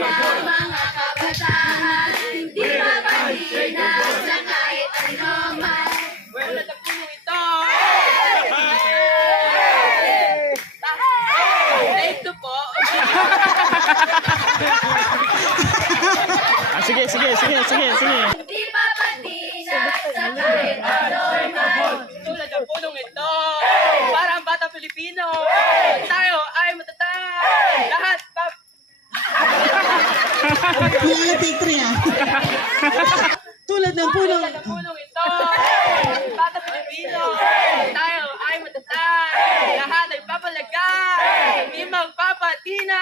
ng mga kabataan, hindi mapahina sa kahit ano man. Wala na puno ito! Ito po! Sige. Hindi mapahina sa kahit ano man. Tulad ng punong ito! Parang bata Pilipino! Tayo ay matatay! Lahat pa... Kailangan take 3 ah. Tulad ng punong. Tulad ng punong ito! Bata Pilipino! Tayo ay matatay! Lahat ay papalagay! Hindi magpapatina!